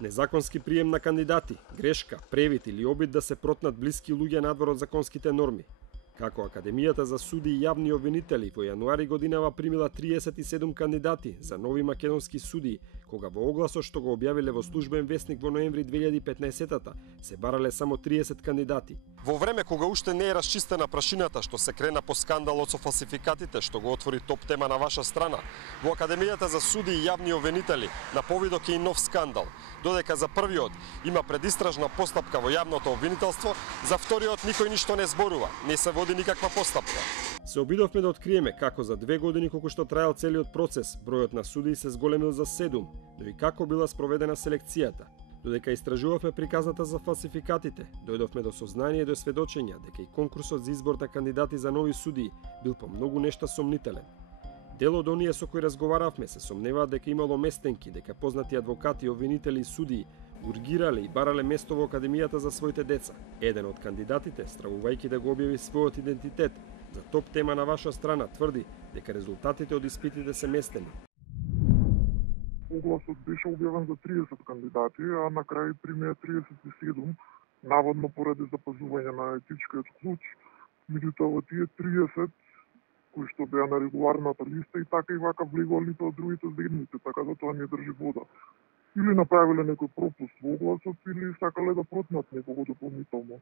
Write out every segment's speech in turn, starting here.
Незаконски прием на кандидати, грешка, превид или обид да се протнат блиски луѓе надвор од законските норми. Како Академијата за суди и јавни обвинители во јануари годинава примила 37 кандидати за нови македонски судии, кога во огласот што го објавиле во службен весник во ноември 2015-та се барале само 30 кандидати. Во време кога уште не е расчистена прашината што се крена по скандалот со фалсификатите што го отвори топ тема на ваша страна, во Академијата за суди и јавни обвинители на повидок е и нов скандал. Додека за првиот има предистражна постапка во јавното обвинителство, за вториот никој ништо не зборува, не се води никаква постапка. Се обидовме да откриеме како за 2 години колку што траел целиот процес, бројот на судии се зголемил за 7, но и како била спроведена селекцијата. Додека истражувавме приказната за фалсификатите, дојдовме до сознание и до сведочења дека и конкурсот за избор на кандидати за нови судии бил по многу нешта сомнителен. Дел од оние со кои разговаравме се сомневаат дека имало местенки, дека познати адвокати, обвинители и судии ургирале и барале место во Академијата за своите деца. Еден од кандидатите, стравувајќи да го објави својот идентитет, за топ тема на ваша страна тврди дека резултатите од испитите се местени. Огласот беше објавен за 30 кандидати, а на крај примеа 37, наводно поради запазување на етичкиот клуч. Меѓутоа во тие 30 кои што беа на регуларната листа и така и вака влегувалите од другите заедници, така да тоа не држи вода. Или направиле некој пропуст во огласот, или сакале да протнат некого дополнително.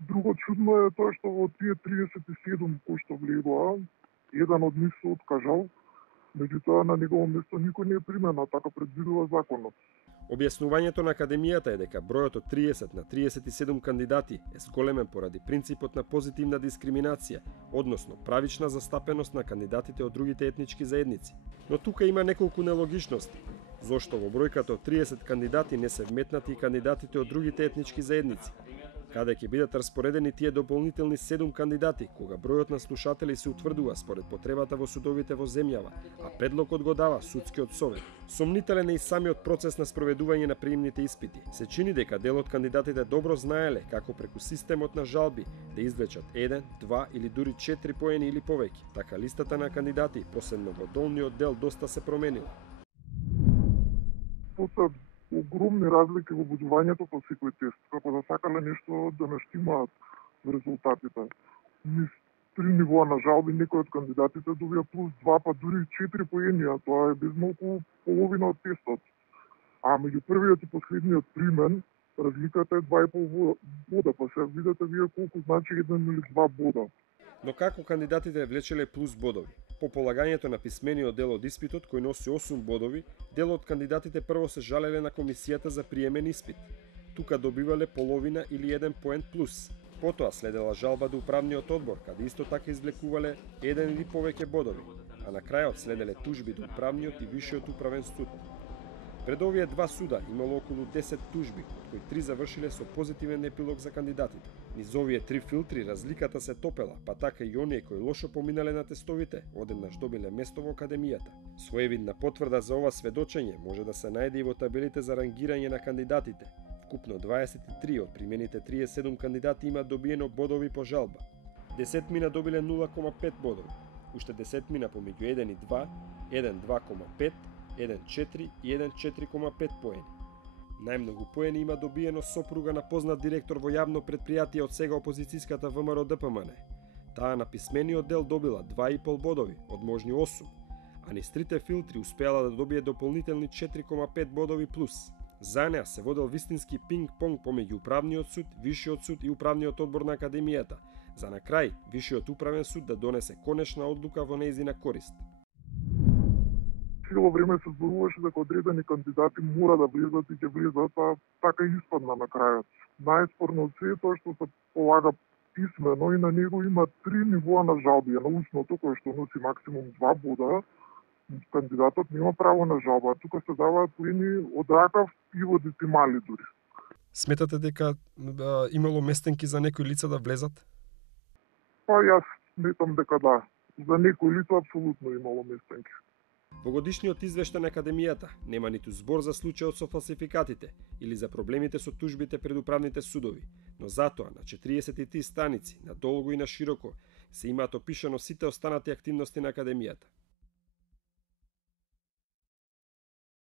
Друго чудно е тоа што во тие 37 кои што влегува, еден од нив се откажал, меѓутоа на негово место никој не е примен, а така предвидува законот. Објаснувањето на Академијата е дека бројот од 30 на 37 кандидати е зголемен поради принципот на позитивна дискриминација, односно правична застапеност на кандидатите од другите етнички заедници. Но тука има неколку нелогичности. Зошто во бројката од 30 кандидати не се вметнати и кандидатите од другите етнички заедници? Каде ќе бидат распоредени тие дополнителни 7 кандидати, кога бројот на слушатели се утврдува според потребата во судовите во земјава, а предлогот го дава судскиот совет. Сомнителен е и самиот процес на спроведување на приемните испити. Се чини дека дел од кандидатите добро знаеле како преку системот на жалби да извлечат 1, 2 или дури 4 поени или повеќе. Така листата на кандидати, посебно во долниот дел, доста се променила. Огромни разлики во будувањето по секој тест, како да сакале нешто да не штимаат во резултатите. Низ 3 нивоа на жалби некој од кандидатите добија плюс 2, па дури 4 поени, а тоа е без малку половина од тестот. А меѓу првиот и последниот примен, разликата е 2,5 бода, па се видите вие колку значи 1 или 2 бода. Но како кандидатите влечеле плюс бодови? По полагањето на писмениот дел од испитот, кој носи 8 бодови, дел од кандидатите прво се жалеле на комисијата за приемен испит. Тука добивале половина или 1 поен плюс. Потоа следела жалба до управниот одбор, каде исто така извлекувале 1 или повеќе бодови, а на крајот следеле тужби до управниот и висшиот управен суд. Пред овие два суда имало околу 10 тужби, од кои 3 завршиле со позитивен епилог за кандидатите. Низ овие 3 филтри разликата се топела, па така и оние кои лошо поминале на тестовите, одеднаш добиле место во Академијата. Своевидна потврда за ова сведочење може да се најде и во табелите за рангирање на кандидатите. Вкупно 23 од примените 37 кандидати имаат добиено бодови по жалба. 10 мина добиле 0,5 бодови, уште 10 мина помеѓу 1 и 2, 1 2,5, 1,4 и 1,4,5 поени. Најмногу поени има добиено сопруга на познат директор во јавно предпријатие од сега опозицијската ВМРО ДПМН. Таа на писмениот дел добила 2,5 бодови од можни 8, а низ трите филтри успеала да добие дополнителни 4,5 бодови плюс. За неа се водел вистински пинг-понг помеѓу управниот суд, висшиот суд и управниот одбор на Академијата, за на крај висшиот управен суд да донесе конечна одлука во нејзина корист. Цело време се зборуваше дека одредени кандидати мора да влезат и ќе влезат, а така испадна на крајот. Најспорно од се е тоа што се полага писмено и на него има 3 нивоа на жалби. На устното, кој што носи максимум 2 бода, кандидатот нема право на жалба. Тука се даваат поени од ракав и во децимали дури. Сметате дека имало местенки за некои лица да влезат? Па јас сметам дека да. За некои лица апсолутно имало местенки. Во годишниот извештај на Академијата нема ниту збор за случајот со фалсификатите или за проблемите со тужбите пред управните судови, но затоа на 43 страници, на долго и на широко, се имаат опишано сите останати активности на Академијата.